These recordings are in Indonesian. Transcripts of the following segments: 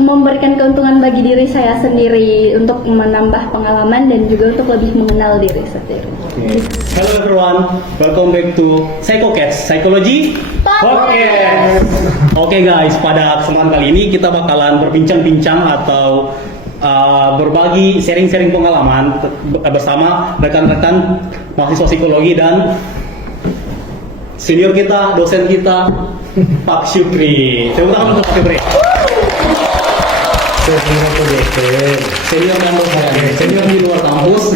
memberikan keuntungan bagi diri saya sendiri untuk menambah pengalaman dan juga untuk lebih mengenal diri sendiri. Hello everyone, welcome back to PsychoCast, Psychology Podcast. Oke guys, pada kesempatan kali ini kita bakalan berbincang-bincang atau berbagi sharing-sharing pengalaman bersama rekan-rekan mahasiswa psikologi dan senior kita, dosen kita, Pak Syukri. Tepuk tangan untuk Pak Syukri. Senior dan dosen, senior di luar kampus,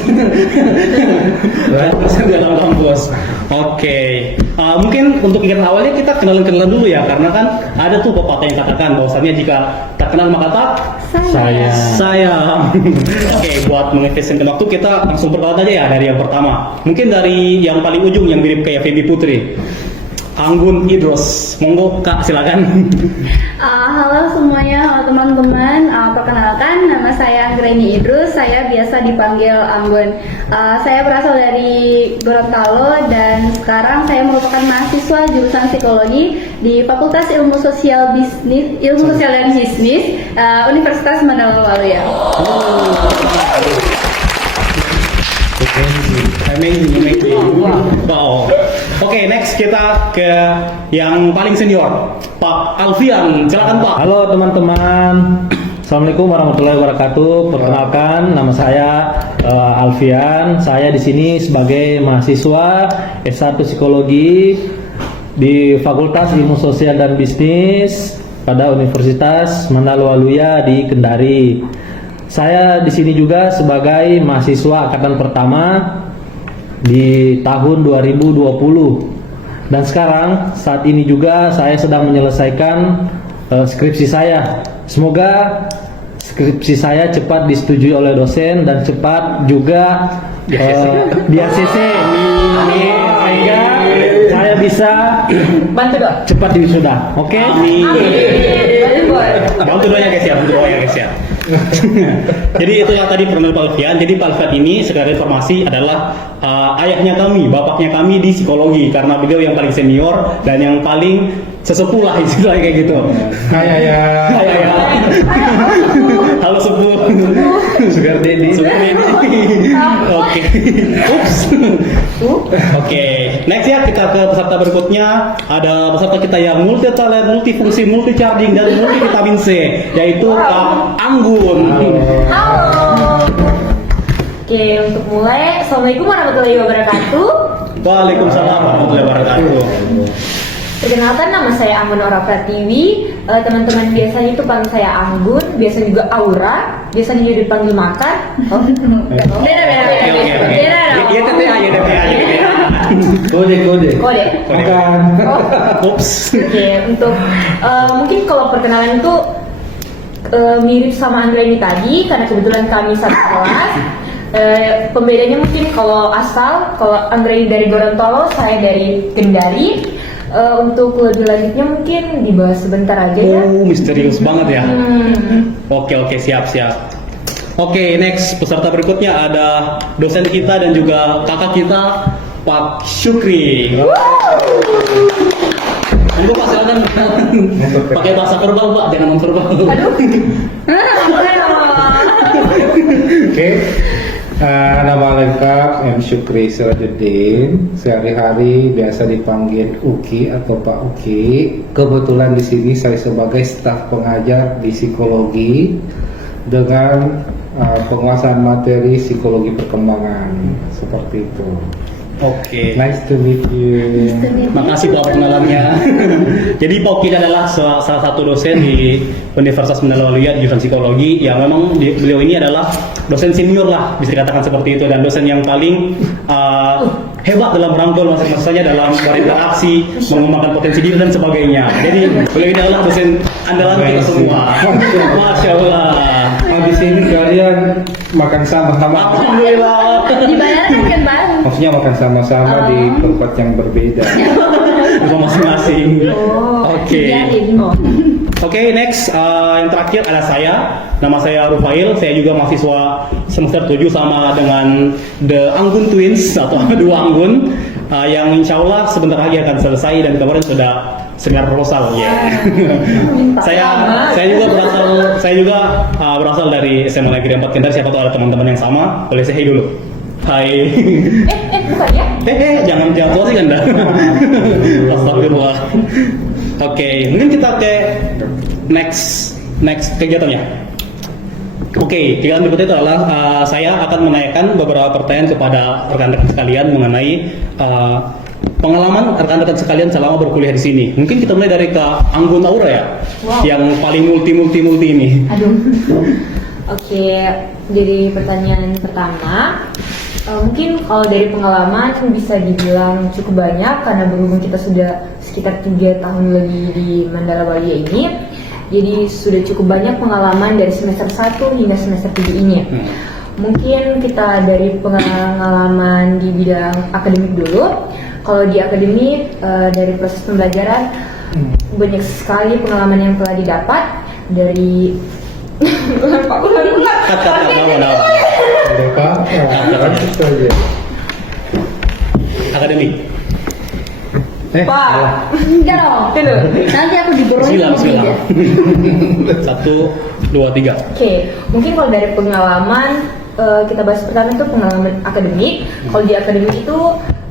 dosen di dalam kampus. Oke, mungkin untuk kegiatan awalnya kita kenalan dulu ya, karena kan ada tuh pepatah yang katakan bahwasannya jika tak kenal maka tak sayang. Oke, buat mengefisienkan waktu kita langsung perkenalan aja ya dari yang pertama. Mungkin dari yang paling ujung yang mirip kayak Feby Putri. Anggun Idros, monggo Kak, silakan. Halo semuanya, halo teman-teman. Perkenalkan, nama saya Anggreni Idrus. Saya biasa dipanggil Anggun. Saya berasal dari Gorontalo dan sekarang saya merupakan mahasiswa jurusan psikologi di Fakultas Ilmu Sosial dan Bisnis Universitas Mandala Waluya. Amazing. Wow. Oke, next kita ke yang paling senior, Pak Alfian. Silakan Pak. Halo teman-teman. Assalamualaikum warahmatullahi wabarakatuh. Perkenalkan, nama saya Alfian. Saya di sini sebagai mahasiswa S1 Psikologi di Fakultas Ilmu Sosial dan Bisnis pada Universitas Mandala Waluya di Kendari. Saya di sini juga sebagai mahasiswa angkatan pertama di tahun 2020. Dan sekarang saat ini juga saya sedang menyelesaikan skripsi saya. Semoga skripsi saya cepat disetujui oleh dosen dan cepat juga di ACC. Sehingga saya bisa Bantu dong. cepat diwisuda. Oke? Bantu doanya guys ya. Jadi itu yang tadi perkenalkan Pak Alfian. Jadi Pak Alfian ini sekedar informasi adalah ayahnya kami, bapaknya kami di psikologi, karena beliau yang paling senior dan yang paling sesepuh lah istilahnya kayak gitu. Hai ya. Halo sepuh. Sugar Daddy. Oke. Ups. Oke. Next ya, kita ke peserta berikutnya. Ada peserta kita yang multi talent, multifungsi, multi charging dan multi vitamin C, yaitu Kak Anggun. Halo. Oke, untuk mulai, Assalamualaikum warahmatullahi wabarakatuh. Waalaikumsalam warahmatullahi wabarakatuh. Perkenalkan, nama saya Anggun Aura Pratiwi. Teman-teman biasanya itu panggil saya Anggun, biasa juga Aura, biasanya juga dipanggil Makar. Oh, beda. Iya TTA. Kode. Bukan. Ups. Oke, untuk mungkin kalau perkenalan itu mirip sama Anggreni tadi, karena kebetulan kami satu kelas. Pembedanya mungkin kalau Anggreni dari Gorontalo, saya dari Kendari. Untuk lebih lanjutnya mungkin dibahas sebentar aja ya. Misterius banget ya. Oke, siap. Oke, next peserta berikutnya ada dosen kita dan juga kakak kita, Pak Syukri. Monggo Pak, silakan. Pakai bahasa verbal Pak, jangan non verbal. Aduh. Oke. Nama lengkap M. Syukri Sirajuddin. Sehari-hari biasa dipanggil Uki atau Pak Uki. Kebetulan di sini saya sebagai staf pengajar di psikologi dengan penguasaan materi psikologi perkembangan seperti itu. Oke. Nice to meet you. Makasih buat pengenalannya. Jadi Pak Uki adalah salah satu dosen di Universitas Mandala Waluya di jurusan psikologi yang memang beliau ini adalah dosen senior lah, bisa dikatakan seperti itu, dan dosen yang paling hebat dalam merangkul masa-masanya dalam berinteraksi, mengembangkan potensi diri dan sebagainya. Jadi beliau ini adalah dosen andalan kita semua. Masya Allah. Habis ini kalian makan sama-sama. Alhamdulillah. Dibayarkan kan Bang? Maksudnya makan sama-sama di tempat yang berbeda. Rumah masing-masing. Oke. Dijamin. Oke, next yang terakhir ada saya. Nama saya Rufail. Saya juga mahasiswa semester 7 sama dengan The Anggun Twins atau dua Anggun yang insya Allah sebentar lagi akan selesai dan kemarin sudah seminar proposal. Saya juga berasal dari SMA Negeri 4 Kendari. Siapa tahu ada teman-teman yang sama. Boleh saya dulu. Hai. Bukan ya? Jangan closing Anda. Astagfirullah. Oke, mungkin kita ke next kegiatannya. Oke, kegiatan berikutnya itu adalah saya akan menanyakan beberapa pertanyaan kepada rekan-rekan sekalian mengenai pengalaman rekan-rekan sekalian selama berkuliah di sini. Mungkin kita mulai dari Kak Anggun Aura ya, yang paling multi ini. Aduh. Oke, jadi pertanyaan pertama, mungkin kalau dari pengalaman bisa dibilang cukup banyak karena berhubung kita sudah sekitar 3 tahun lebih di Mandala Bali ini, jadi sudah cukup banyak pengalaman dari semester 1 hingga semester 3 ini. Mungkin kita dari pengalaman di bidang akademik dulu. Kalau di akademik dari proses pembelajaran banyak sekali pengalaman yang telah didapat dari Akademik. Pak, Enggak dong. Nanti aku digoreng sama dia. 1, 2, 3. Oke, mungkin kalau dari pengalaman kita bahas pertama itu pengalaman akademik. Kalau di akademik itu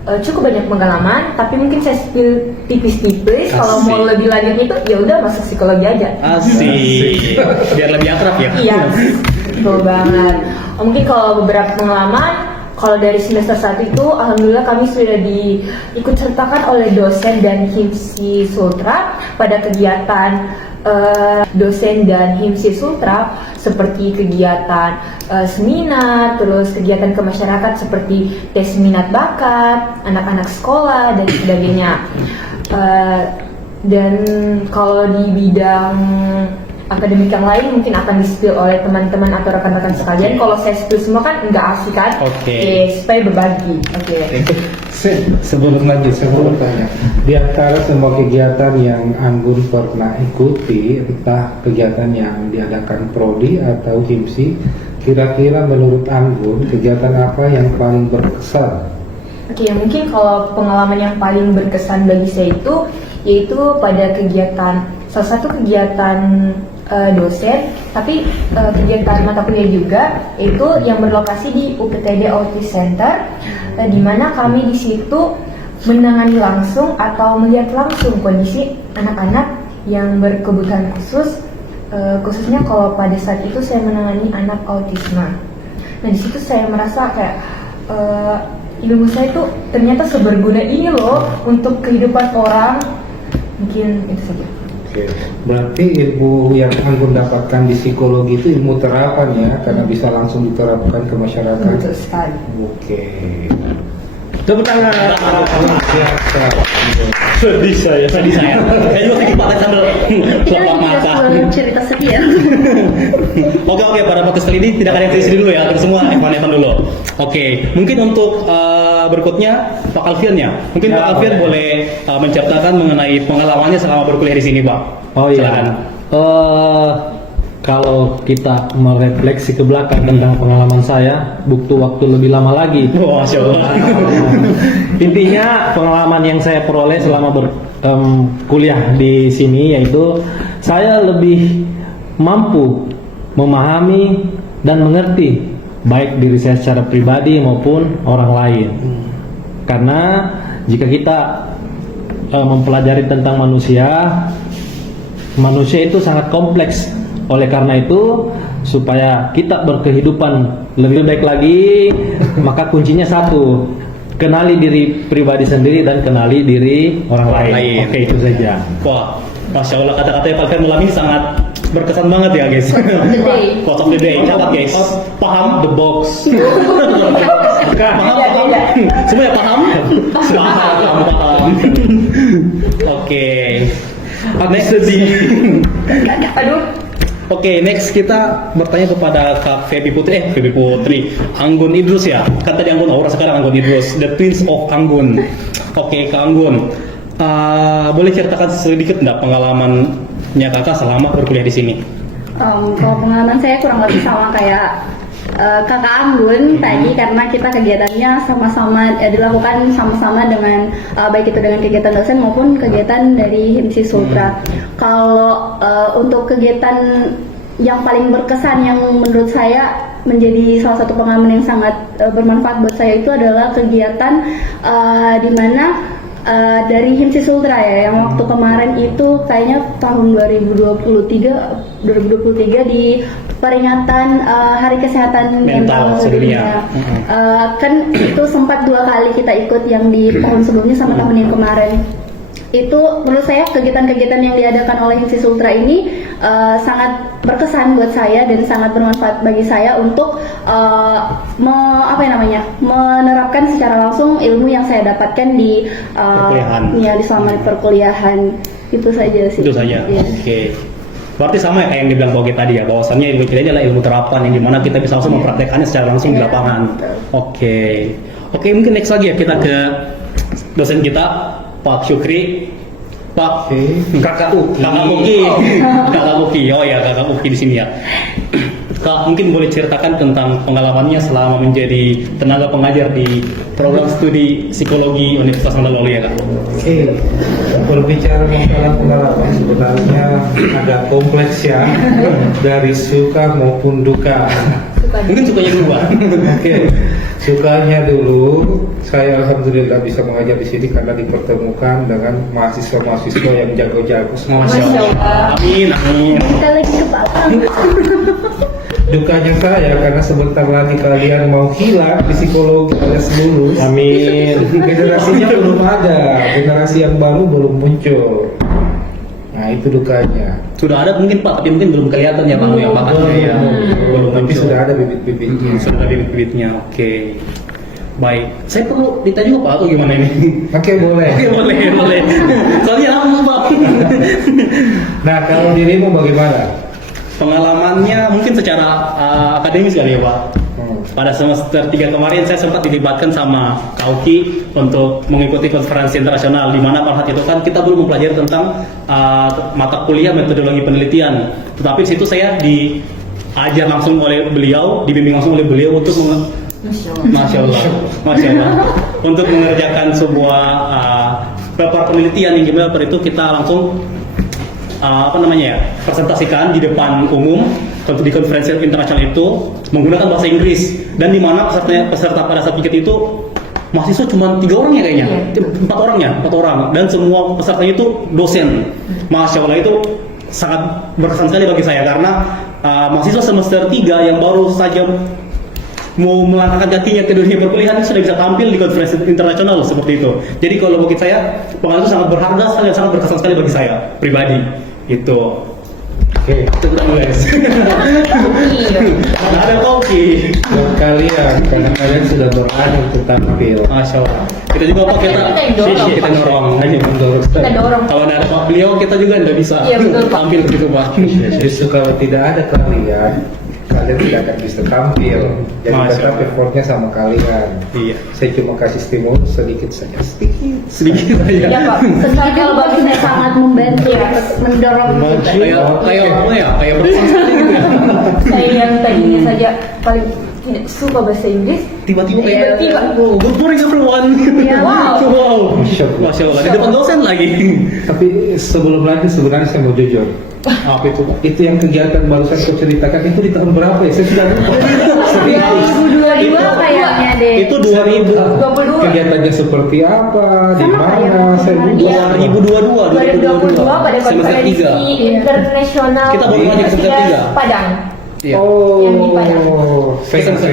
cukup banyak pengalaman, tapi mungkin saya spill tipis-tipis. Kalau mau lebih lanjut itu ya udah masuk psikologi aja. Asik. Biar lebih akrab ya. Iya, betul banget. Mungkin kalau beberapa pengalaman, kalau dari semester 1 itu alhamdulillah kami sudah diikut sertakan oleh dosen dan Himsi Sultra pada kegiatan dosen dan Himsi Sultra seperti kegiatan seminar, terus kegiatan ke masyarakat seperti tes minat bakat, anak-anak sekolah dan sebagainya. Dan kalau di bidang akademik yang lain mungkin akan di-spill oleh teman-teman atau rekan-rekan sekalian. Kalau saya spill semua kan nggak asik kan? Oke. Supaya berbagi. Oke. Sebelum lanjut, saya mau bertanya. Di antara semua kegiatan yang Anggun pernah ikuti, entah kegiatan yang diadakan Prodi atau Himsi, kira-kira menurut Anggun kegiatan apa yang paling berkesan? Oke, mungkin kalau pengalaman yang paling berkesan bagi saya itu yaitu pada kegiatan, salah satu kegiatan dosen, tapi kegiatan mata kuliah juga, yaitu yang berlokasi di UPTD Autis Center, di mana kami di situ menangani langsung atau melihat langsung kondisi anak-anak yang berkebutuhan khusus, khususnya kalau pada saat itu saya menangani anak autisme. Nah di situ saya merasa kayak ilmu saya itu ternyata seberguna ini loh untuk kehidupan orang. Mungkin itu saja. Oke. Berarti ilmu yang Anggun dapatkan di psikologi itu ilmu terapan ya, karena bisa langsung diterapkan ke masyarakat. Betul sekali. Oke. Tepuk tangan. Sedih saya. Saya juga sedikit patah sambil Kita kelapa mata. cerita sedih ya. Oke, pada podcast kali ini tidak ada yang sedih dulu ya, terus semua Evan dulu. Oke, mungkin untuk berikutnya Pak Alfian ya. Mungkin Pak Alfian boleh menceritakan mengenai pengalamannya selama berkuliah di sini, Pak. Oh iya. Silakan. Kalau kita merefleksi ke belakang tentang pengalaman saya, butuh waktu lebih lama lagi. Wah, Masya Allah. Intinya pengalaman yang saya peroleh selama kuliah di sini yaitu saya lebih mampu memahami dan mengerti baik diri saya secara pribadi maupun orang lain. Karena jika kita mempelajari tentang manusia itu sangat kompleks. Oleh karena itu, supaya kita berkehidupan lebih baik lagi, maka kuncinya satu, kenali diri pribadi sendiri dan kenali diri orang lain. Oke, itu saja. Wah, Masya Allah, kata-katanya Pak Alfian Mulami sangat berkesan banget ya guys. Quote of the day, catat guys. Paham? The box. Paham? Semua ya paham? Paham. Oke. Next Aduh. Oke, next kita bertanya kepada Kak Feby Putri, Anggun Idrus ya. Kan tadi Anggun Aura, sekarang Anggun Idrus, the twins of Anggun. Oke, Kak Anggun, boleh ceritakan sedikit enggak pengalaman kakak selama berkuliah di sini? Kalau pengalaman saya kurang lebih sama kayak kakak Anggun tadi, karena kita kegiatannya sama-sama dilakukan sama-sama dengan baik itu dengan kegiatan dosen maupun kegiatan dari Himsi Sultra. Kalau untuk kegiatan yang paling berkesan yang menurut saya menjadi salah satu pengalaman yang sangat bermanfaat buat saya itu adalah kegiatan di mana dari Himsi Sultra ya, yang waktu kemarin itu kayaknya tahun 2023 di peringatan Hari Kesehatan Mental Sedunia. Kan itu sempat 2 kali kita ikut, yang di tahun sebelumnya sama tahun yang kemarin. Itu menurut saya kegiatan-kegiatan yang diadakan oleh Himsi Sultra ini sangat berkesan buat saya dan sangat bermanfaat bagi saya untuk menerapkan secara langsung ilmu yang saya dapatkan di selama di perkuliahan. Itu saja sih. Itu saja. Iya. Oke. Berarti sama ya kayak yang dibilang Bogi tadi ya, bahwasannya ilmu kita ini adalah ilmu terapan yang dimana kita bisa langsung mempraktekannya secara langsung di Iya, lapangan. betul. Oke, mungkin next lagi ya kita ke dosen kita, Pak Syukri. Pak, Kakak Uki. Oh ya, Kakak Uki di sini ya. Kak, mungkin boleh ceritakan tentang pengalamannya selama menjadi tenaga pengajar di program studi psikologi Universitas Mandalika ya, Kak? Oke, berbicara masalah pengalaman sebenarnya agak kompleks ya, dari suka maupun duka. Mungkin sukanya dulu, Pak. Oke, sukanya dulu, saya alhamdulillah bisa mengajar di sini karena dipertemukan dengan mahasiswa-mahasiswa yang jago-jago. Masya Allah. Amin. Kita lagi ke belakang. Dukanya saya karena sebentar lagi kalian mau hilang di psikologi alias lulus. Amin. Generasinya belum ada, generasi yang baru belum muncul. Nah itu dukanya. Sudah ada mungkin Pak, tapi mungkin belum kelihatan ya Pak, ya bakatnya ya. Belum Tapi muncul. sudah ada bibit-bibitnya. Sudah ada bibit-bibitnya. Oke. Baik. Saya perlu ditanya juga Pak atau gimana ini? Oke boleh. Oke, boleh. Soalnya lama Pak. Nah kalau dirimu bagaimana? Pengalamannya mungkin secara akademis kali ya Pak. Pada semester 3 kemarin saya sempat dilibatkan sama Kauki untuk mengikuti konferensi internasional, di mana pada saat itu kan kita belum mempelajari tentang mata kuliah metodologi penelitian. Tetapi di situ saya diajar langsung oleh beliau, dibimbing langsung oleh beliau untuk Masya Allah untuk mengerjakan sebuah paper penelitian yang gimana pada itu kita langsung presentasikan di depan umum di konferensi internasional itu menggunakan bahasa Inggris, dan di mana peserta pada saat ikut itu mahasiswa cuma 3 orang ya kayaknya, 4 orang, dan semua pesertanya itu dosen. Masya Allah, itu sangat berkesan sekali bagi saya karena mahasiswa semester 3 yang baru saja mau melangkahkan kakinya ke dunia perkuliahan sudah bisa tampil di konferensi internasional seperti itu. Jadi kalau bagi saya pengalaman itu sangat berharga sekali, sangat berkesan sekali bagi saya pribadi. Itu. Oke. Tentang guys. Ada kopi. Buat kalian, karena kalian sudah berani untuk tampil. Masya Allah. Kita juga Pak, kita dorong. Kita dorong. Kalau ada Pak beliau kita juga tidak bisa Iya, betul, Pak. tampil begitu Pak. Justru kalau tidak ada kalian tidak akan bisa tampil. Jadi Masya tetap Allah. effortnya sama kalian. Iya. Saya cuma kasih stimulus sedikit saja, Sedikit Iya aja. Pak. Sebenarnya kalau bagi saya sangat membantu ya, mendorong kita. Kayak berkesan sekali gitu ya. Saya yang tadinya saja paling tidak suka bahasa Inggris, Tiba-tiba Tiba-tiba. good morning everyone. Iya. Wow. Masya Allah. Di depan dosen lagi. Tapi sebelum lanjut sebenarnya saya mau jujur. Apa itu Pak? Itu yang kegiatan barusan saya ceritakan itu di tahun berapa ya? Saya sudah lupa. Serius. 2022 kayaknya deh. Itu 2022. Kegiatannya seperti apa? Di Sama kayak mana? Saya kemarin. lupa. 2022 pada semester konferensi 3. internasional Kita baru aja ke semester 3. Padang. Iya. Yang di Padang. Saya ingat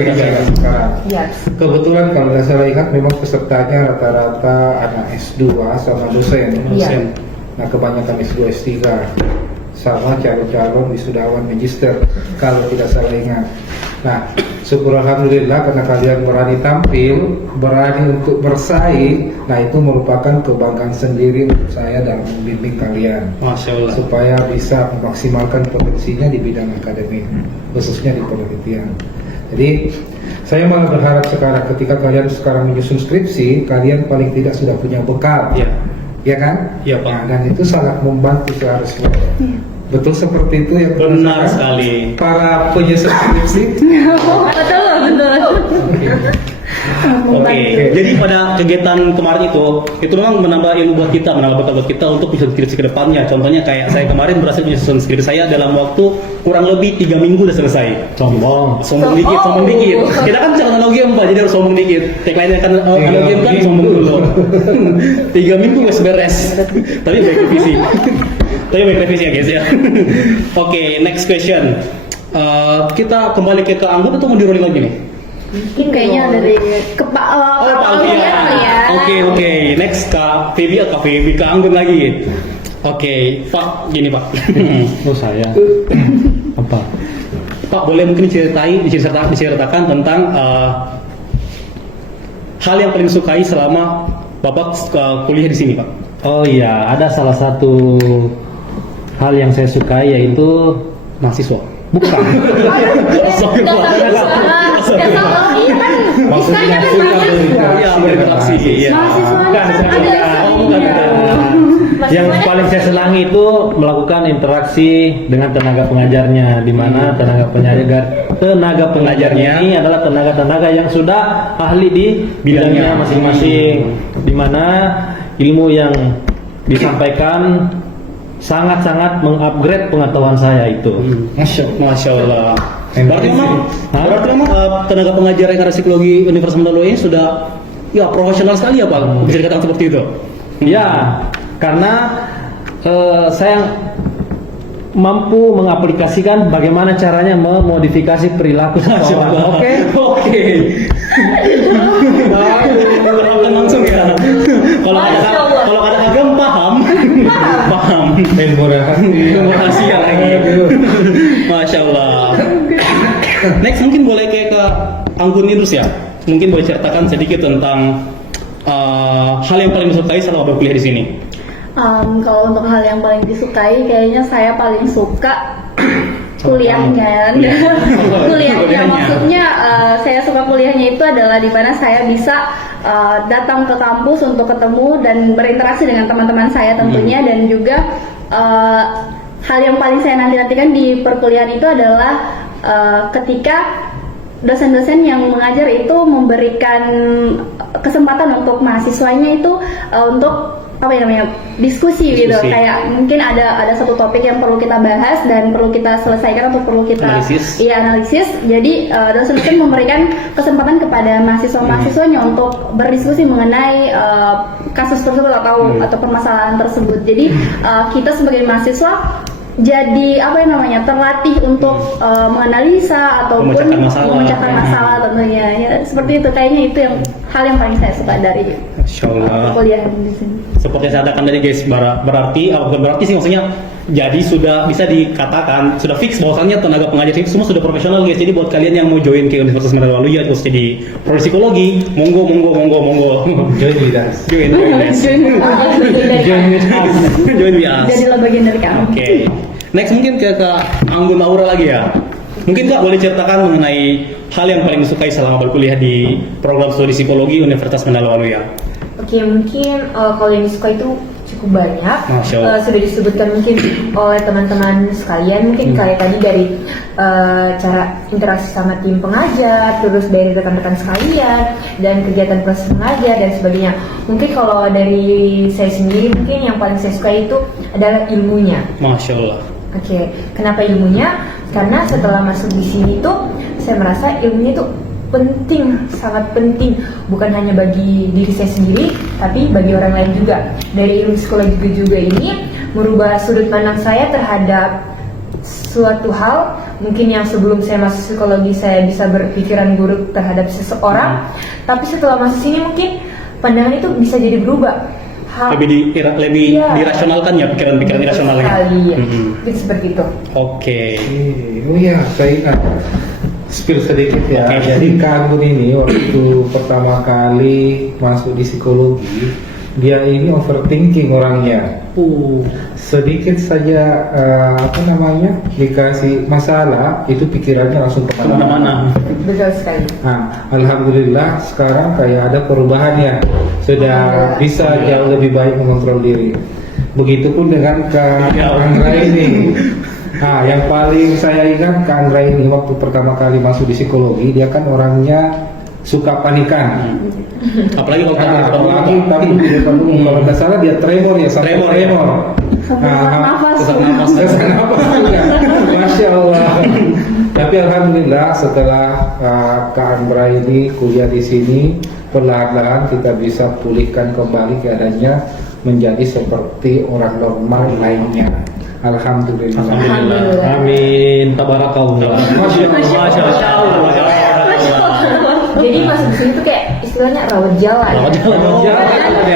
sekarang. Iya. Kebetulan kalau nggak salah ingat memang pesertanya rata-rata anak S2 sama dosen. Iya. Nah kebanyakan S2 S3 sama calon-calon wisudawan magister kalau tidak salah ingat. Nah syukur alhamdulillah karena kalian berani tampil, berani untuk bersaing. Nah itu merupakan kebanggaan sendiri untuk saya dalam membimbing kalian Masya Allah. supaya bisa memaksimalkan potensinya di bidang akademik, khususnya di penelitian. Jadi saya malah berharap sekarang ketika kalian sekarang menyusun skripsi, kalian paling tidak sudah punya bekal, Iya. ya kan? Iya, Pak. Nah, dan itu sangat membantu seharusnya. Betul seperti itu yang Benar dirasakan sekali. para penyusun skripsi. Betul. Oke, jadi pada kegiatan kemarin itu memang menambah ilmu buat kita, menambah bekal buat kita untuk bisa skripsi ke depannya. Contohnya kayak saya kemarin berhasil menyusun skripsi saya dalam waktu kurang lebih 3 minggu udah selesai. Sombong. Sombong dikit. Kita kan calon analogi 4, jadi harus sombong dikit. Tagline-nya kan analogi kan sombong dulu. 3 minggu wes beres. Tapi baik revisi. Ya guys ya. Oke, next question. Kita kembali ke Anggun atau mau dirolling lagi nih? Mungkin kayaknya dari Pak Alfian ya. Oke. Next Kak Febi atau Kak Febi ke Anggun lagi. Oke, Pak, gini Pak. Oh saya. Apa? Pak, boleh mungkin diceritakan tentang hal yang paling disukai selama Bapak kuliah di sini, Pak. Oh iya, ada salah satu hal yang saya sukai yaitu Mahasiswa. bukan. Maksudnya suka berinteraksi. Iya, berinteraksi. Iya. Bukan, bukan. Yang paling saya senangi itu melakukan interaksi dengan tenaga pengajarnya, di mana tenaga pengajarnya ini adalah tenaga-tenaga yang sudah ahli di bidangnya masing-masing, di mana ilmu yang disampaikan sangat-sangat mengupgrade pengetahuan saya itu. Masya Allah. Berarti memang tenaga pengajar yang ada psikologi Universitas Mandaluyong ini sudah profesional sekali ya Pak. Bisa dikatakan seperti itu. Ya, karena saya mampu mengaplikasikan bagaimana caranya memodifikasi perilaku seseorang. Oke. Langsung ya. Kalau ada agam paham. Ilmu Rahasia lagi. Masya Allah. Next mungkin boleh ke Anggun Idrus ya. Mungkin boleh ceritakan sedikit tentang hal yang paling disukai selama berkuliah di sini. Kalau untuk hal yang paling disukai, kayaknya saya paling suka kuliahnya. Kuliahnya maksudnya saya suka kuliahnya itu adalah di mana saya bisa datang ke kampus untuk ketemu dan berinteraksi dengan teman-teman saya tentunya, dan juga hal yang paling saya nantikan di perkuliahan itu adalah ketika dosen-dosen yang mengajar itu memberikan kesempatan untuk mahasiswanya itu untuk diskusi gitu, kayak mungkin ada satu topik yang perlu kita bahas dan perlu kita selesaikan atau perlu kita analisis. Jadi dosen-dosen memberikan kesempatan kepada mahasiswa-mahasiswanya untuk berdiskusi mengenai kasus tersebut atau permasalahan tersebut. Jadi kita sebagai mahasiswa jadi terlatih untuk menganalisa ataupun memecahkan masalah tentunya. Ya, seperti itu, kayaknya itu yang hal yang paling saya suka dari kuliah di sini. Seperti yang saya katakan tadi guys, bukan berarti sih, maksudnya jadi sudah bisa dikatakan sudah fix bahwasannya tenaga pengajar itu semua sudah profesional guys. Jadi buat kalian yang mau join ke Universitas Mandaluyong terus jadi prodi psikologi, monggo. Join with us. Join with us. Jadilah bagian dari kami. Oke. Next mungkin ke Anggun Laura lagi ya. Mungkin Kak boleh ceritakan mengenai hal yang paling disukai selama berkuliah di program studi psikologi Universitas Mandaluyong. Oke, mungkin kalau yang disuka itu cukup banyak. Sudah disebutkan mungkin oleh teman-teman sekalian, mungkin kayak tadi dari cara interaksi sama tim pengajar, terus dari rekan-rekan sekalian, dan kegiatan proses mengajar dan sebagainya. Mungkin kalau dari saya sendiri, mungkin yang paling saya suka itu adalah ilmunya. Masya Allah. Oke, kenapa ilmunya? Karena setelah masuk di sini tuh saya merasa ilmunya tuh penting, sangat penting, bukan hanya bagi diri saya sendiri, tapi bagi orang lain juga. Dari ilmu psikologi juga ini merubah sudut pandang saya terhadap suatu hal. Mungkin yang sebelum saya masuk psikologi saya bisa berpikiran buruk terhadap seseorang, tapi setelah masuk sini mungkin pandangan itu bisa jadi berubah. Lebih dirasionalkan ya, pikiran-pikiran irasionalnya. Gitu, seperti itu. Oke. Oh ya, saya ingat. Spill sedikit ya. Jadi Kak Anggun ini waktu pertama kali masuk di psikologi, dia ini overthinking orangnya. Sedikit saja dikasih masalah, itu pikirannya langsung kemana-mana. Betul sekali. Nah, alhamdulillah sekarang kayak ada perubahannya, sudah bisa jauh lebih baik mengontrol diri. Begitupun dengan Kak Anggra ini. Nah, yang paling saya ingat Kak Andra ini waktu pertama kali masuk di psikologi, dia kan orangnya suka panikan. Apalagi kalau kita Apalagi tapi di depan umum, kalau nggak salah dia tremor ya, sampai Tremor, ya. tremor. sesak nafas. Sesak nafas juga. Masya Allah. Tapi alhamdulillah setelah Kak Andra ini kuliah di sini, perlahan-lahan kita bisa pulihkan kembali keadaannya menjadi seperti orang normal lainnya. Alhamdulillah. Alhamdulillah. Amin. Tabarakallah. Masya Allah. Jadi masuk di sini tuh kayak istilahnya rawat jalan. Rawat jalan.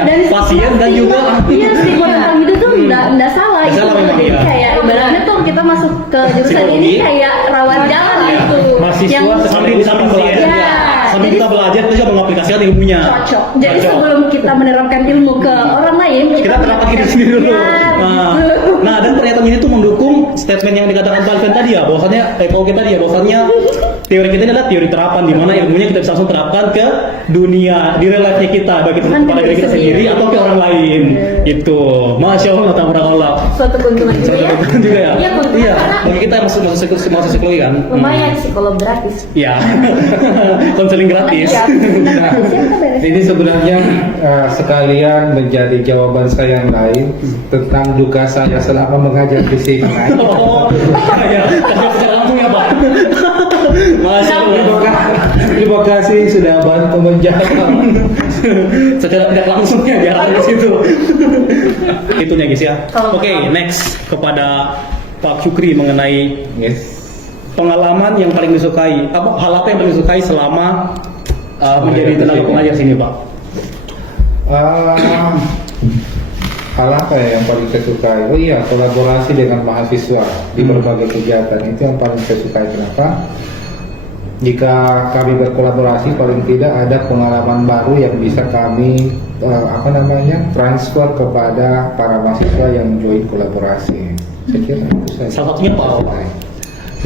Dan Pasien dan juga iya psikoterapis gitu tuh nggak salah Nggak gitu. salah memang, Jadi iya. kayak ibaratnya tuh kita masuk ke jurusan Psikologi. ini kayak rawat jalan Iya. gitu. Mahasiswa sambil belajar, Iya. sambil Jadi kita belajar kita juga mengaplikasikan ilmunya. cocok. Jadi Cocok. sebelum kita menerapkan ilmu ke orang lain, Kita terapkan diri sendiri dulu. Ya, Nah, dan pernyataan ini tuh mendukung statement yang dikatakan Pak Alvin tadi ya, bahwasannya kalau kita tadi ya, bahwasannya teori kita ini adalah teori terapan, di mana ilmunya kita bisa langsung terapkan ke dunia, di real life-nya kita, baik itu kepada diri kita sendiri atau ke orang lain. Itu, masya Allah, tabarakallah. Suatu keuntungan juga ya. Betul juga ya. Iya, keuntungan Iya. karena Bagi kita yang masuk psikologi kan. lumayan psikolog gratis. Ya, konseling gratis. Iya. Nah, ini sebenarnya sekalian menjadi jawaban saya yang lain tentang duka saya selama mengajar di sini. Oh, ya, secara langsung ya Pak. Masya Allah. Terima kasih sudah bantu menjawab. Secara tidak langsungnya diarahkan ke situ. Itunya guys ya. Oke, next kepada Pak Syukri mengenai Yes. pengalaman yang paling disukai. Hal apa yang paling disukai selama menjadi tenaga pengajar sini, Pak? Hal apa ya yang paling saya sukai? Oh iya, kolaborasi dengan mahasiswa di berbagai kegiatan itu yang paling saya sukai. Kenapa? Jika kami berkolaborasi, paling tidak ada pengalaman baru yang bisa kami transfer kepada para mahasiswa yang join kolaborasi. Saya kira itu saja. Salah satunya apa?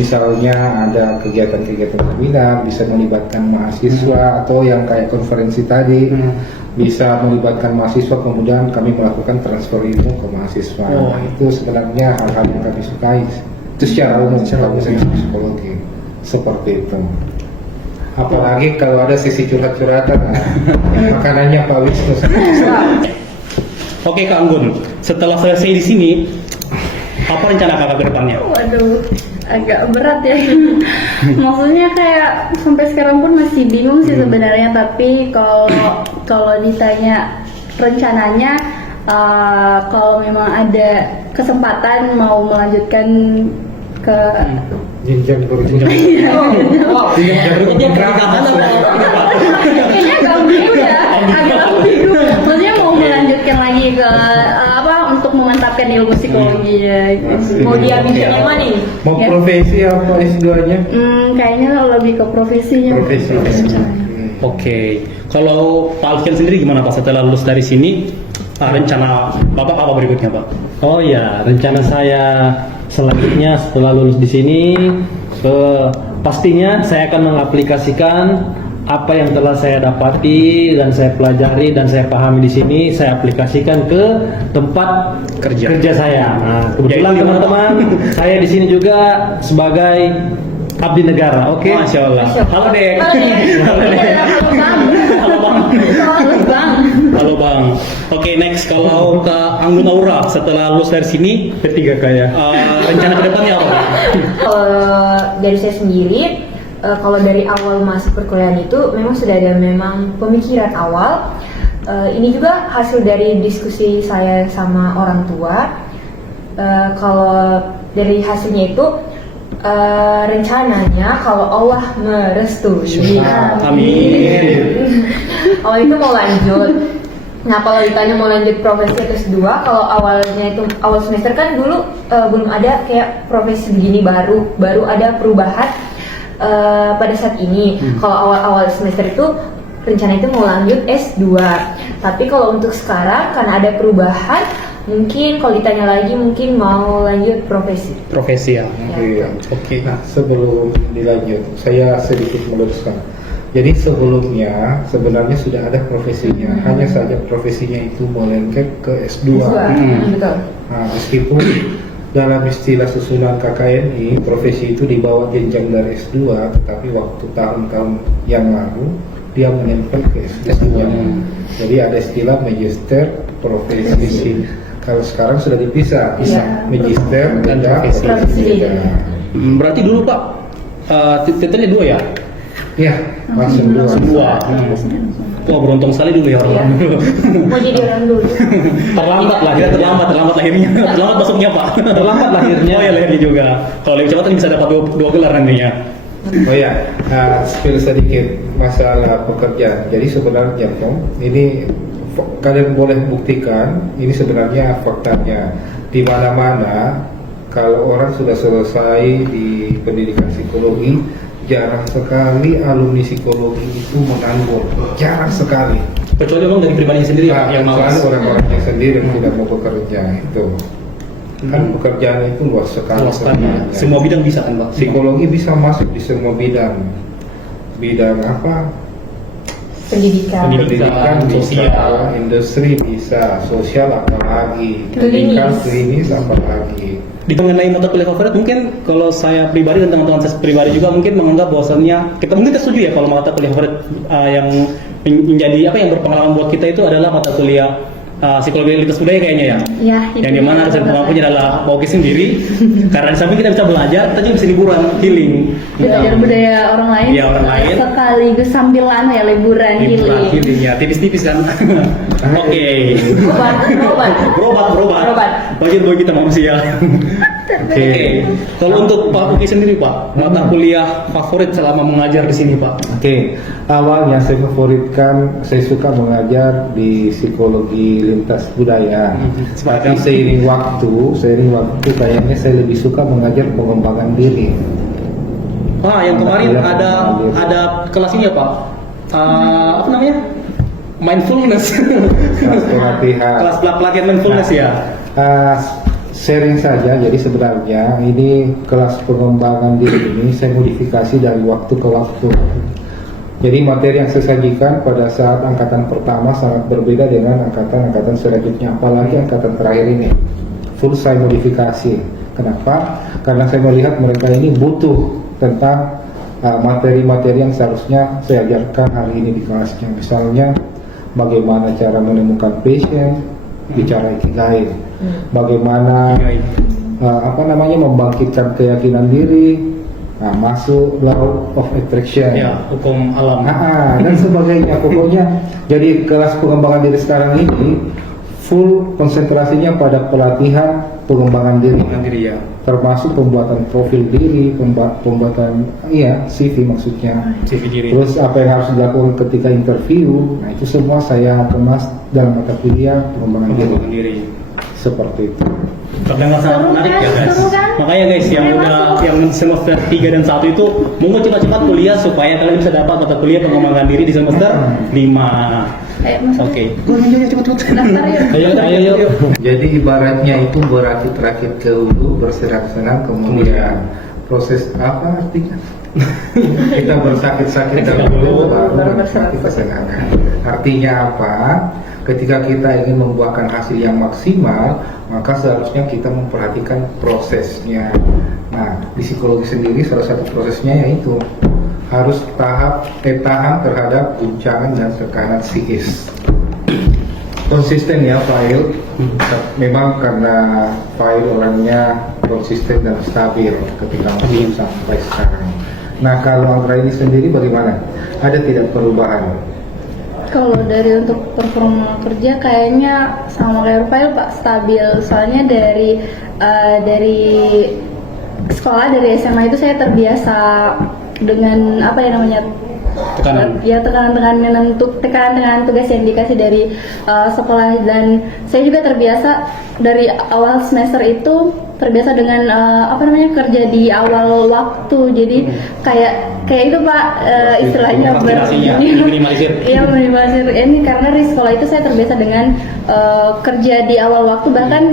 Misalnya ada kegiatan-kegiatan seminar bisa melibatkan mahasiswa atau yang kayak konferensi tadi bisa melibatkan mahasiswa, kemudian kami melakukan transfer ilmu ke mahasiswa. Oh. Itu sebenarnya hal-hal yang kami sukai. Itu secara umum kalau saya psikologi seperti itu. Apalagi kalau ada sisi curhat-curhatan, makanannya Pak Wisnu. Oke, Kak Anggun. Setelah selesai di sini, apa rencana kakak ke depannya? Waduh, agak berat ya. Maksudnya kayak sampai sekarang pun masih bingung sih sebenarnya. Tapi kalau ditanya rencananya, kalau memang ada kesempatan mau melanjutkan ke Jenjang berjenjang. kayaknya agak ambigu ya, agak ambigu. Maksudnya mau melanjutkan lagi ke untuk memantapkan ilmu psikologi ya. Mau diambil yang mana nih? Mau Ya. profesi apa S2-nya? Kayaknya lebih ke profesinya. Profesi. Oke, kalau Pak Alfian sendiri gimana Pak setelah lulus dari sini? Rencana Bapak apa berikutnya Pak? Oh ya, rencana saya selanjutnya setelah lulus di sini, pastinya saya akan mengaplikasikan apa yang telah saya dapati dan saya pelajari dan saya pahami di sini, saya aplikasikan ke tempat kerja saya. Nah, kebetulan Jadi, teman-teman, saya di sini juga sebagai abdi negara. Oke. Masya Allah. Halo Dek. Halo, Dek. Halo Bang. Halo Bang. Halo Bang. Oke, next kalau ke Anggun Aura setelah lulus dari sini Ketiga kayak. rencana kedepannya apa Pak? Dari saya sendiri, kalau dari awal masuk perkuliahan itu memang sudah ada pemikiran awal. Ini juga hasil dari diskusi saya sama orang tua. Kalau dari hasilnya itu rencananya kalau Allah merestui, Amin. awal itu mau lanjut. Nah, kalau ditanya mau lanjut profesi atau S2, kalau awalnya itu awal semester kan dulu belum ada kayak profesi begini, baru ada perubahan pada saat ini. Kalau awal-awal semester itu rencana itu mau lanjut S2. Tapi kalau untuk sekarang karena ada perubahan, mungkin kalau ditanya lagi mungkin mau lanjut profesi. Profesi ya. Iya. Oke. Nah, sebelum dilanjut, saya sedikit meluruskan. Jadi sebelumnya sebenarnya sudah ada profesinya, hanya saja profesinya itu melengket ke S2. Betul. Nah, meskipun dalam istilah susunan KKNI, profesi itu dibawa jenjang dari S2, tetapi waktu tahun-tahun yang lalu dia menempel ke S2. Jadi ada istilah magister profesi. Kalau sekarang sudah dipisah, Iya. magister dan Profesi. beda. Berarti dulu Pak, titelnya 2 ya? Ya, langsung dua. Semua. Wah beruntung sekali dulu ya orang. Mau jadi orang dulu. Terlambat lah, Ya terlambat lahirnya, terlambat masuknya Pak. Terlambat lahirnya. Oh ya lahirnya juga. Kalau lebih cepat kan bisa dapat dua gelar nantinya. Oh ya, spill sedikit masalah pekerjaan. Jadi sebenarnya Tom, ini kalian boleh buktikan, ini sebenarnya faktanya. Di mana-mana kalau orang sudah selesai di pendidikan psikologi, jarang sekali alumni psikologi itu menganggur. Jarang sekali. Kecuali memang dari pribadinya sendiri yang malas. Orang-orangnya sendiri yang tidak mau bekerja itu. Kan pekerjaan itu luas sekali. Luas sekali. sebenarnya. Semua bidang bisa kan Pak? Psikologi bisa masuk di semua bidang. Bidang apa? Pendidikan. Pendidikan bisa, sosial. industri bisa, sosial apalagi, Klinis. pendidikan klinis apalagi. Di mengenai mata kuliah favorit mungkin kalau saya pribadi dan teman-teman saya pribadi juga mungkin menganggap bahwasannya kita setuju ya kalau mata kuliah favorit yang menjadi apa yang berpengalaman buat kita itu adalah mata kuliah psikologi lintas budaya kayaknya ya. Ya, Yang dimana dosen pengampunya adalah Pauki sendiri karena di samping kita bisa belajar, kita juga bisa liburan, healing. belajar budaya orang lain. Iya, orang lain. Sekaligus sambil ya liburan Liburan, healing. healing ya, tipis-tipis kan. Oke. Berobat. Berobat. Bagian bagi kita manusia. Oke. Kalau untuk Pak Uki sendiri Pak, mata kuliah favorit selama mengajar di sini Pak? Oke, awalnya saya favoritkan, saya suka mengajar di psikologi lintas budaya. Tapi seiring waktu kayaknya saya lebih suka mengajar pengembangan diri. Yang kemarin Iya, ada kelas ini ya Pak. Apa namanya? Mindfulness. Kelas pelatihan. Kelas pelatihan mindfulness ya. Sharing saja, jadi sebenarnya ini kelas pengembangan diri ini saya modifikasi dari waktu ke waktu. Jadi materi yang saya sajikan pada saat angkatan pertama sangat berbeda dengan angkatan-angkatan selanjutnya, apalagi angkatan terakhir ini. Full saya modifikasi. Kenapa? Karena saya melihat mereka ini butuh tentang materi-materi yang seharusnya saya ajarkan hari ini di kelasnya. Misalnya bagaimana cara menemukan passion, bicara ikigai. Bagaimana membangkitkan keyakinan diri, masuk law of attraction, Ya, hukum alam. dan sebagainya. Pokoknya jadi kelas pengembangan diri sekarang ini full konsentrasinya pada pelatihan pengembangan diri, Mandiri ya. termasuk pembuatan profil diri, pembuatan CV maksudnya. CV diri. Terus apa yang harus dilakukan ketika interview, nah itu semua saya kemas dalam mata kuliah pengembangan diri. Pengembangan diri. Seperti itu. Terdengar sangat Seru menarik kan? ya guys. Seru kan? Makanya guys yang yang semester 3 dan 1 itu mau cepat-cepat kuliah supaya kalian bisa dapat mata kuliah pengembangan diri di semester 5. Ayo masuk. Oke. Daftar yuk. Ayo. Jadi ibaratnya itu berakit-rakit ke hulu, bersenang-senang kemudian proses apa artinya? Kita bersakit-sakit dahulu baru menikmati kesenangan. Artinya apa? Ketika kita ingin membuahkan hasil yang maksimal, maka seharusnya kita memperhatikan prosesnya. Nah, di psikologi sendiri salah satu prosesnya yaitu harus tahan terhadap guncangan dan tekanan psikis. Konsisten ya file, memang karena file orangnya konsisten dan stabil ketika masuk sampai sekarang. Nah, kalau Anggra ini sendiri bagaimana? Ada tidak perubahan? Kalau dari untuk performa kerja kayaknya sama kayak Rafael Pak, stabil. Soalnya dari sekolah, dari SMA itu saya terbiasa dengan tekanan dengan tugas yang dikasih dari sekolah, dan saya juga terbiasa dari awal semester itu terbiasa dengan kerja di awal waktu. Jadi kayak itu Pak, istilahnya minimalisir. Iya, minimalisir. Ini karena di sekolah itu saya terbiasa dengan kerja di awal waktu, bahkan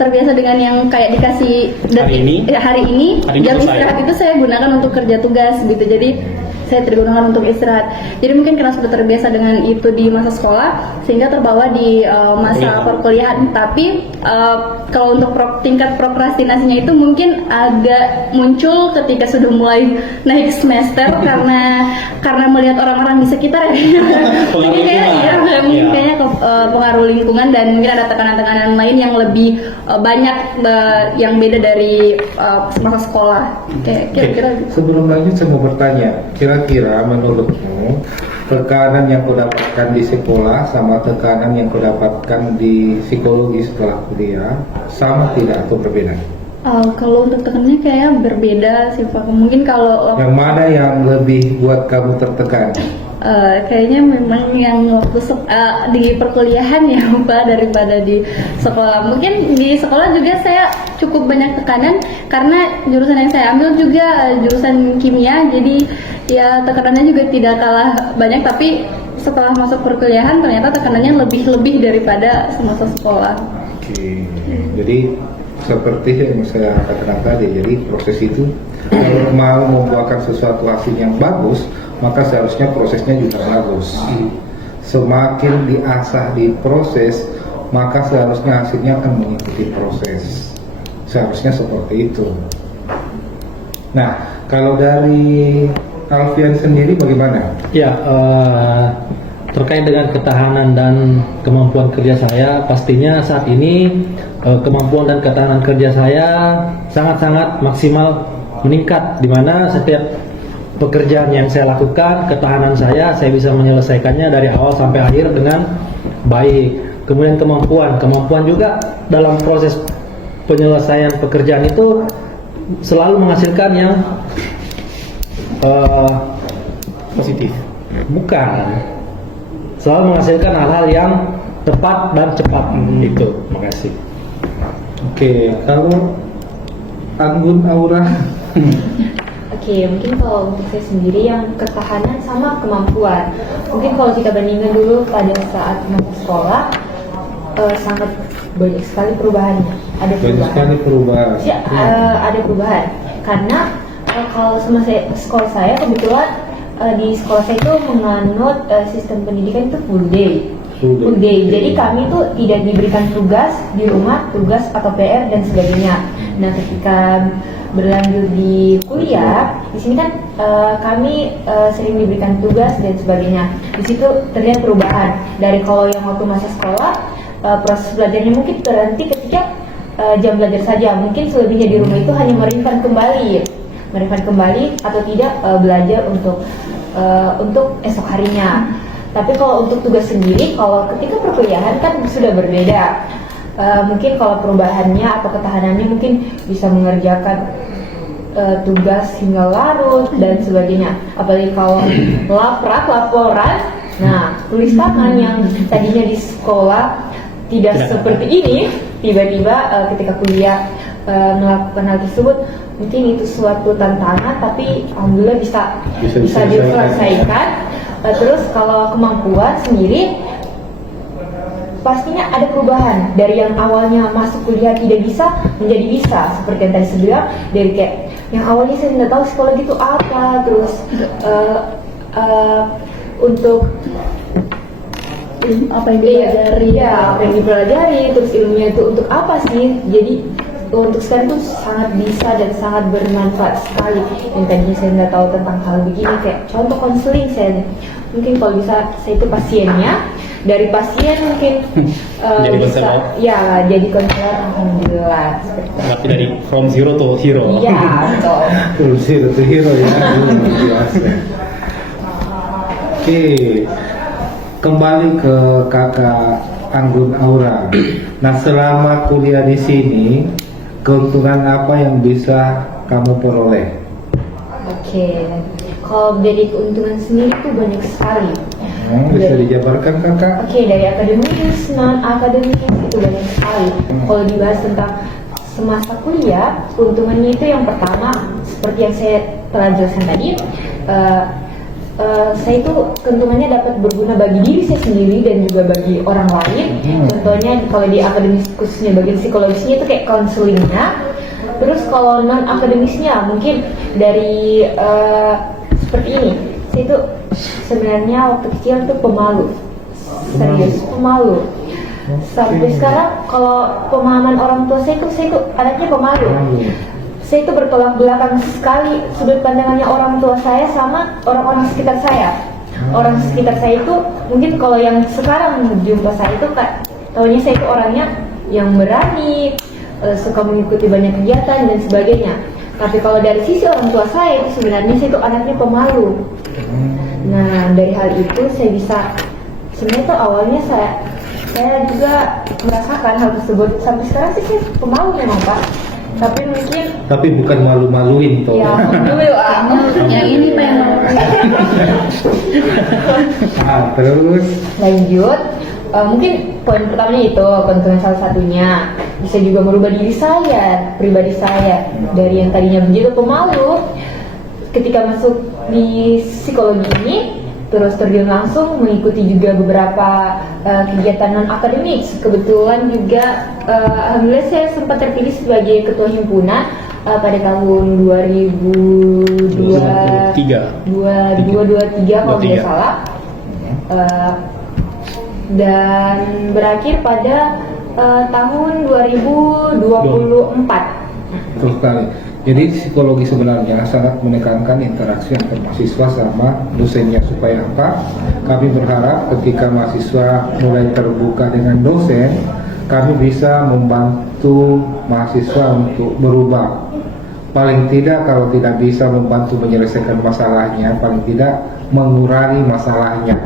terbiasa dengan yang kayak dikasih Hari ini jam selesai. istirahat itu saya gunakan untuk kerja tugas gitu. Jadi saya tidak gunakan untuk istirahat. Jadi mungkin karena sudah terbiasa dengan itu di masa sekolah sehingga terbawa di masa perkuliahan. Tapi kalau untuk tingkat prokrastinasinya itu mungkin agak muncul ketika sudah mulai naik semester karena melihat orang-orang di sekitar ya. Mungkin kayaknya pengaruh lingkungan dan mungkin ada tekanan-tekanan lain yang lebih banyak yang beda dari masa sekolah. Kayak kira-kira. Sebelum lanjut saya mau bertanya, kira-kira menurutmu tekanan yang kau dapatkan di sekolah sama tekanan yang kau dapatkan di psikologi setelah kuliah sama tidak atau berbeda? Kalau untuk tekanannya kayaknya berbeda sih Pak. Mungkin kalau Yang mana yang lebih buat kamu tertekan? kayaknya memang yang waktu di perkuliahan ya Pak daripada di sekolah. Mungkin di sekolah juga saya cukup banyak tekanan karena jurusan yang saya ambil juga jurusan kimia, jadi ya tekanannya juga tidak kalah banyak, tapi setelah masuk perkuliahan ternyata tekanannya lebih daripada semasa sekolah. Oke, jadi seperti yang saya katakan tadi, jadi proses itu kalau mau membuahkan sesuatu hasil yang bagus, maka seharusnya prosesnya juga bagus. Semakin diasah di proses, maka seharusnya hasilnya akan mengikuti proses. Seharusnya seperti itu. Nah, kalau dari Alfian sendiri bagaimana? Ya, terkait dengan ketahanan dan kemampuan kerja saya, pastinya saat ini kemampuan dan ketahanan kerja saya sangat-sangat maksimal meningkat, di mana setiap pekerjaan yang saya lakukan, ketahanan saya bisa menyelesaikannya dari awal sampai akhir dengan baik. Kemudian kemampuan juga dalam proses penyelesaian pekerjaan itu selalu menghasilkan yang Positif. bukan, selalu menghasilkan hal-hal yang tepat dan cepat. Itu, makasih. Oke, kalau Anggun Aura, Oke, mungkin kalau untuk saya sendiri yang ketahanan sama kemampuan. Mungkin kalau kita bandingkan dulu pada saat masa sekolah, sangat banyak sekali perubahannya. Ada banyak perubahan. sekali perubahan. Ya, ada perubahan. Karena kalau sekolah saya kebetulan di sekolah saya itu menganut sistem pendidikan itu full day. Full day. Jadi kami itu tidak diberikan tugas di rumah, tugas atau PR dan sebagainya. Nah, ketika berlanjut di kuliah, di sini kan kami sering diberikan tugas dan sebagainya. Di situ terlihat perubahan dari kalau yang waktu masa sekolah proses belajarnya mungkin terhenti ketika jam belajar saja. Mungkin selebihnya di rumah itu hanya merefund kembali atau tidak belajar untuk esok harinya. Tapi kalau untuk tugas sendiri, kalau ketika perkuliahan kan sudah berbeda. Mungkin kalau perubahannya atau ketahanannya mungkin bisa mengerjakan tugas hingga larut dan sebagainya. Apalagi kalau laporan, nah tulis tangan yang tadinya di sekolah tidak seperti ini, tiba-tiba ketika kuliah melakukan hal tersebut, mungkin itu suatu tantangan, tapi alhamdulillah bisa diselesaikan. Terus kalau kemampuan sendiri, pastinya ada perubahan dari yang awalnya masuk kuliah tidak bisa menjadi bisa, seperti yang tadi saya bilang, dari kayak yang awalnya saya tidak tahu psikologi itu apa, terus untuk apa yang dipelajari, apa yang dipelajari, terus ilmunya itu untuk apa sih. Jadi untuk sekarang tuh sangat bisa dan sangat bermanfaat sekali. Yang tadinya saya nggak tahu tentang hal begini, kayak contoh konseling, saya mungkin kalau bisa saya itu pasiennya, dari pasien mungkin Jadi bisa konselor? ya jadi konselor, alhamdulillah seperti itu. Berarti dari from zero to hero. Iya, betul. Terus itu hero ya, luar biasa. Oke, kembali ke kakak Anggun Aura. Nah, selama kuliah di sini, keuntungan apa yang bisa kamu peroleh? Oke, kalau dari keuntungan sendiri tuh banyak sekali. Bisa dijabarkan kakak? Oke, dari akademis, non akademis itu banyak sekali. Kalau dibahas tentang semasa kuliah, keuntungannya itu yang pertama, seperti yang saya telah jelaskan tadi, saya itu keuntungannya dapat berguna bagi diri saya sendiri dan juga bagi orang lain. Contohnya kalau di akademis khususnya bagian psikologisnya itu kayak konselingnya. Terus kalau non akademisnya mungkin dari seperti ini, saya itu sebenarnya waktu kecil tuh pemalu, serius pemalu. Sampai sekarang kalau pemahaman orang tua saya itu anaknya pemalu. Saya itu bertolak belakang sekali sudut pandangannya orang tua saya sama orang-orang sekitar saya. Orang sekitar saya itu mungkin kalau yang sekarang jumpa saya itu tahunya saya itu orangnya yang berani, suka mengikuti banyak kegiatan dan sebagainya. Tapi kalau dari sisi orang tua saya itu sebenarnya saya itu anaknya pemalu. Nah dari hal itu saya bisa sebenarnya itu awalnya saya juga merasakan hal tersebut. Sampai sekarang sih saya pemalu memang Pak. Tapi bukan malu-maluin toh. ya dulu Yang ini Pak yang mau. Terus lanjut. Mungkin poin pertamanya itu keuntungan salah satunya bisa juga merubah diri saya, pribadi saya dari yang tadinya begitu pemalu ketika masuk di psikologi ini terus terjun langsung mengikuti juga beberapa kegiatan non akademik. Kebetulan juga alhamdulillah saya sempat terpilih sebagai ketua himpunan pada tahun 2023 kalau tidak salah. Dan berakhir pada tahun 2024. Betul sekali. Jadi psikologi sebenarnya sangat menekankan interaksi antar mahasiswa sama dosennya supaya apa? Kami berharap ketika mahasiswa mulai terbuka dengan dosen, kami bisa membantu mahasiswa untuk berubah. Paling tidak kalau tidak bisa membantu menyelesaikan masalahnya, paling tidak mengurangi masalahnya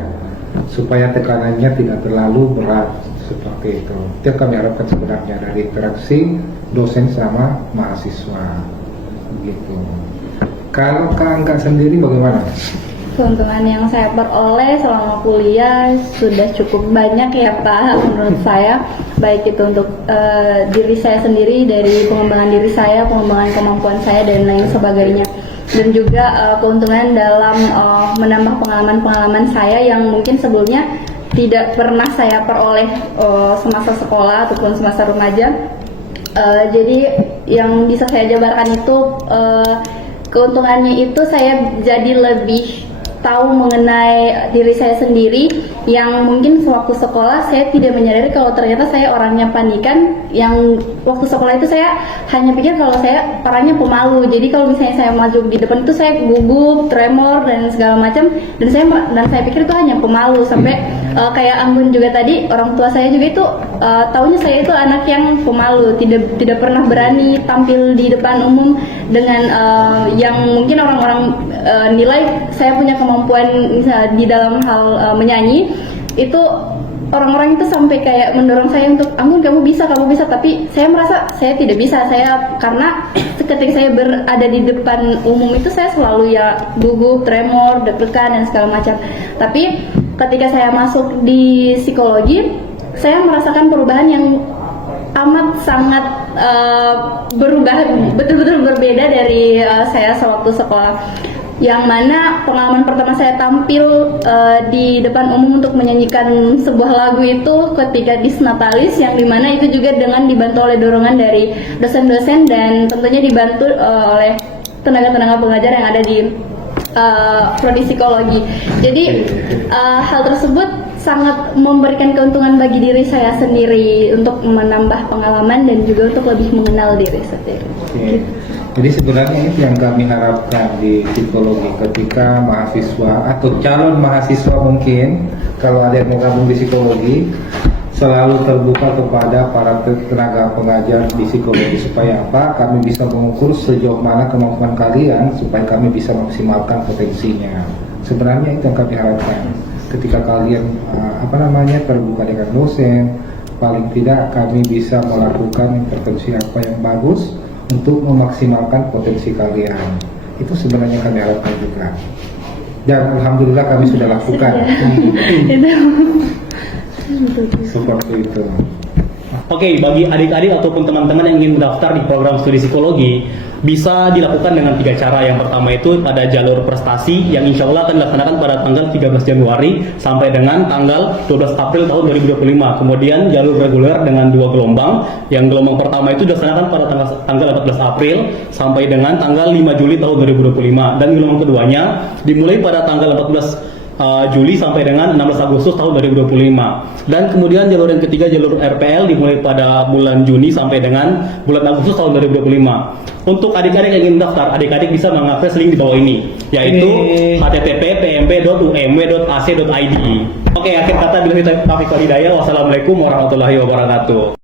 supaya tekanannya tidak terlalu berat seperti itu. Itu yang kami harapkan sebenarnya dari interaksi dosen sama mahasiswa. Gitu. Kalau Kak Angga sendiri bagaimana? Keuntungan yang saya peroleh selama kuliah sudah cukup banyak ya Pak menurut saya, baik itu untuk diri saya sendiri, dari pengembangan diri saya, pengembangan kemampuan saya dan lain sebagainya, dan juga keuntungan dalam menambah pengalaman-pengalaman saya yang mungkin sebelumnya tidak pernah saya peroleh semasa sekolah ataupun semasa remaja. Jadi yang bisa saya jabarkan itu keuntungannya itu saya jadi lebih tahu mengenai diri saya sendiri, yang mungkin sewaktu sekolah saya tidak menyadari kalau ternyata saya orangnya panikan. Yang waktu sekolah itu saya hanya pikir kalau saya orangnya pemalu, jadi kalau misalnya saya maju di depan itu saya gugup, tremor dan segala macam, dan saya pikir itu hanya pemalu. Sampai kayak Anggun juga tadi, orang tua saya juga itu taunya saya itu anak yang pemalu, tidak pernah berani tampil di depan umum dengan yang mungkin orang-orang nilai saya punya kemampuan misalnya di dalam hal menyanyi. Itu orang-orang itu sampai kayak mendorong saya untuk Anggun kamu bisa, tapi saya merasa saya tidak bisa. Karena ketika saya berada di depan umum itu saya selalu ya gugup, tremor, deg-degan dan segala macam. Tapi ketika saya masuk di psikologi, saya merasakan perubahan yang amat sangat berubah, betul-betul berbeda dari saya sewaktu sekolah. Yang mana pengalaman pertama saya tampil di depan umum untuk menyanyikan sebuah lagu itu ketika Disnatalis, yang dimana itu juga dengan dibantu oleh dorongan dari dosen-dosen dan tentunya dibantu oleh tenaga-tenaga pengajar yang ada di prodi psikologi. Jadi hal tersebut sangat memberikan keuntungan bagi diri saya sendiri untuk menambah pengalaman dan juga untuk lebih mengenal diri sendiri. Jadi sebenarnya itu yang kami harapkan di psikologi ketika mahasiswa atau calon mahasiswa mungkin kalau ada yang mau gabung di psikologi selalu terbuka kepada para tenaga pengajar di psikologi supaya apa? Kami bisa mengukur sejauh mana kemampuan kalian supaya kami bisa maksimalkan potensinya. Sebenarnya itu yang kami harapkan. Ketika kalian terbuka dengan dosen, paling tidak kami bisa melakukan intervensi apa yang bagus untuk memaksimalkan potensi kalian. Itu sebenarnya kami harapkan juga. Dan alhamdulillah kami sudah lakukan. Seperti itu. Oke, bagi adik-adik ataupun teman-teman yang ingin mendaftar di program studi psikologi, bisa dilakukan dengan 3 cara. Yang pertama itu pada jalur prestasi yang insya Allah akan dilaksanakan pada tanggal 13 Januari sampai dengan tanggal 12 April tahun 2025. Kemudian jalur reguler dengan 2 gelombang. Yang gelombang pertama itu dilaksanakan pada tanggal 14 April sampai dengan tanggal 5 Juli tahun 2025. Dan gelombang keduanya dimulai pada tanggal 14 Juli sampai dengan 16 Agustus tahun 2025. Dan kemudian jalur yang ketiga, jalur RPL, dimulai pada bulan Juni sampai dengan bulan Agustus tahun 2025. Untuk adik-adik yang ingin daftar, adik-adik bisa mengakses link di bawah ini, yaitu http://pmp.umw.ac.id. Oke, akhir kata bila kita taufiq wal hidayah. Wassalamualaikum warahmatullahi wabarakatuh.